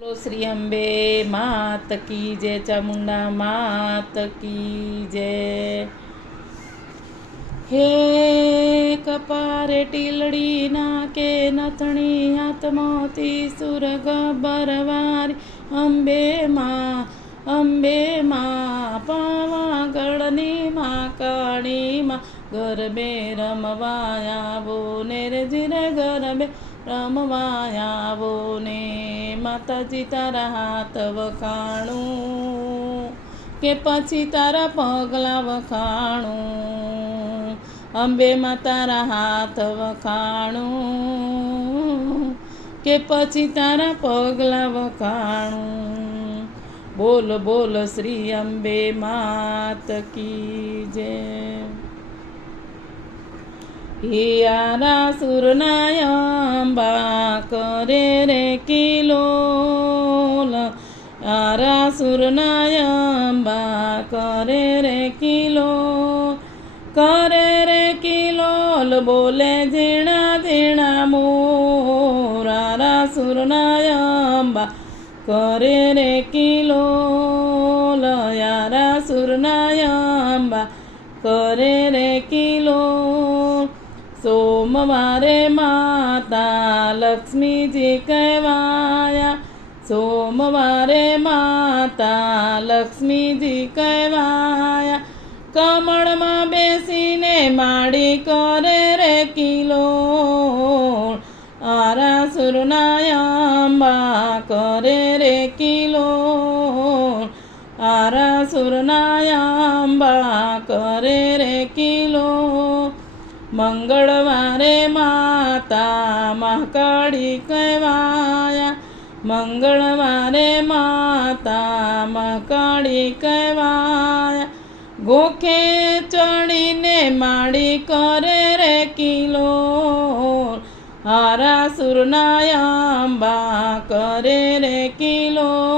બોલો શ્રી અંબે, માત કી જય, ચામુંડા માત કી જય. હે કપારે ટીલડી નાકે નથણી હાથમાંથી સુર ગબ્બરવારી અંબે માં અંબે માં પાવાગઢની માં, કાળી માં, ગરબે રમવાયાવો ને રે જીરે ગરબે. રમવાયાવો ને માતાજી તારા હાથ વખાણું, કે પછી તારા પગલા વખાણું અંબે માં તારા હાથ વખાણું, કે પછી તારા પગલા વખાણું. બોલ બોલ શ્રી અંબે માત કી જય. હિયારા સુરનાયંબા કરે રે કિલોલ. આરા સુરનાયંબા કરે રે કિલો કરે રે કિલોલ બોલે ઝીણા ઝીણા મોર. આરા સુરનાયંબા કરે રે કિલોલ. યારા સુરનાયંબા કરે રે કિલો સોમવારે માતા લક્ષ્મીજી કહેવાયા. સોમવારે માતા લક્ષ્મીજી કહેવાયા. કમળમાં બેસીને માડી કરે રે કિલો. આરા સુરનાયાંબા કરે રે કિલો. આરા સુરનાયાંબા કરે રે કિલો. મંગળવારે માતા મહાકાળી કહેવાયા. મંગળવારે માતા મહાકાળી કહેવાયા. ગોખે ચડીને માડી કરે રે કિલો. હારા સુરનાયાંબા કરે રે કિલો.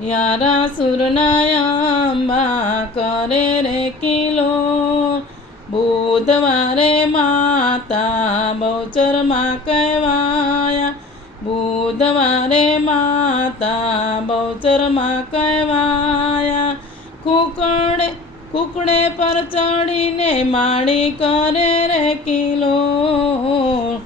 યારા સુરનાયાંબા કરે રે કિલો. માતા બહુચરમાં કહેવાયા. બુધવારે માતા બહુચરમાં કહેવાયા. કુકડે કુકડે પર ચડીને માળી કરે રે કિલો.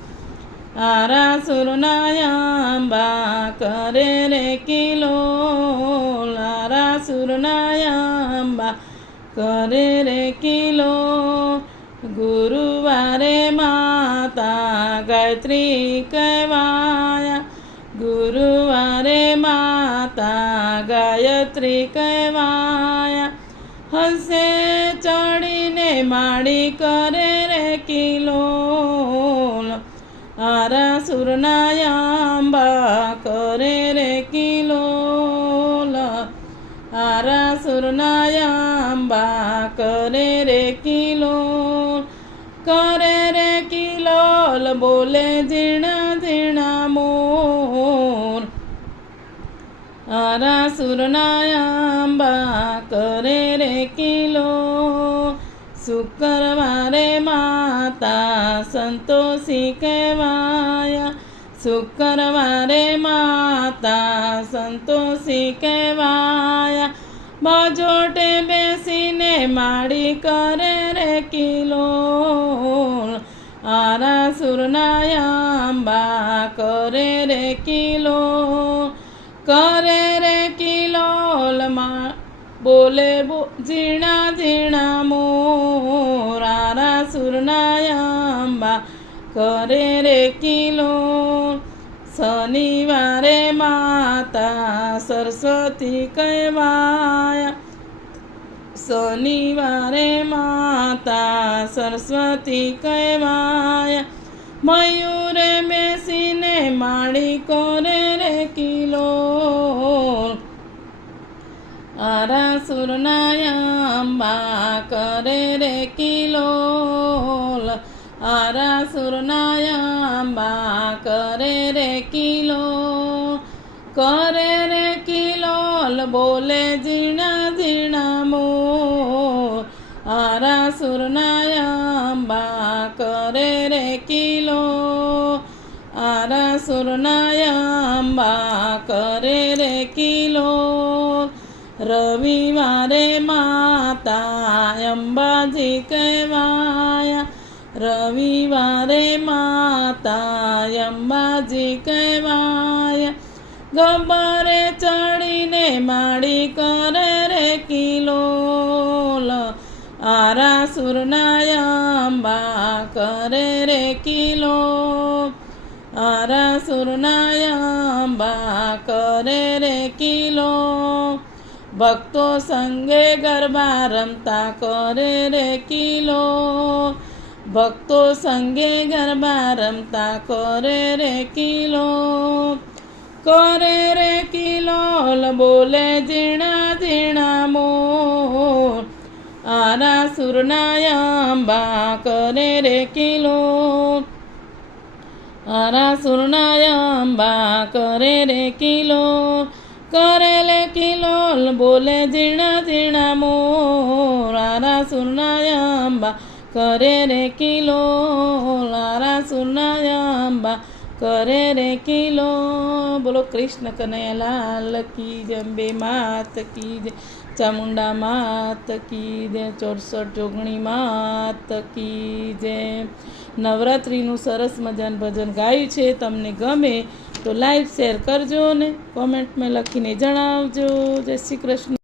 આરા સુરનાયાંબા કરે રે કિલો. આરા સુરનાયંબા કરે રે કિલો. માતા ગાયત્રી કહેવાયા. ગુરુવારે માતા ગાયત્રી કહેવાયા. હસે ચડીને માડી કરે રે કિલો આરા સુરનાયાંબા કરે રે કિલો આરા સુરનાયાંબા કરે રે કિલો કરે રે કિલોલ બોલે ઝીણા ઝીણા મોર. આરા સુરનાયંબા કરે રે કિલો. શુક્રવારે માતા સંતોષી કહેવાયા. શુક્રવારે માતા સંતોષી કહેવાયા. બાજોટે બેસીને માડી કરે રે કિલો. આરા સુરનાયંબા કરે રે કિલો, કરે રે કિલોલમાં બોલે ઝીણા ઝીણા મોર આરા સુરનાયંબા કરે રે કિલો. શનિવારે માતા સરસ્વતી કહેવાયા. શનિવારે માતા સરસ્વતી કહેવાયા. મયુરે બેસીને માળી કરે રે કિલો. આરા સુરનાયંબા કરે રે કિલો. આરા સુરનાયંબા કરે રે કિલો. કરે રે કિલોલ બોલે ઝીણા ઝીણા મોર આરા સુરનાયંબા કરે રે કિલો આરા સુર સુરનાયંબા કરે રે કિલો. રવિવારે માતા અંબાજી કહેવાયા. રવિવારે માતા અંબાજી કહેવાયા. ગબ્બરે ચડીને માડી કરે રે કિલોલ આરા સુરનાયંબા કરે રે કિલો. આરા સુરનાયંબા કરે રે કિલો. ભક્તો સંગે ગરબા રમતા કરે રે કિલો. ભક્તો સંગે ગરબા રમતા કરે રે કિલો. કરે રે કિલો, બોલે ઝીણા ઝીણા મોર. આરા સુરનાયંબા કરે રે કિલો આરા સુરનાયંબા કરે રે કિલો કરે લે કિલો બોલે ઝીણા ઝીણા મોર. આરા સુરનાયંબા કરે રે કિલો આરા સુરનાયંબા કરે રે કિલો? બોલો, કૃષ્ણ કનૈયા લાલ કી જય, અંબે માત કી જય, ચામુંડા માત કી જય, ચોરસઠ જોગણી માત કી જય. નવરાત્રિનું સરસ મજાનું ભજન ગાયું છે, તમને ગમે તો લાઈવ શેર કરજો ને કોમેન્ટમાં લખીને જણાવજો. જય શ્રી કૃષ્ણ.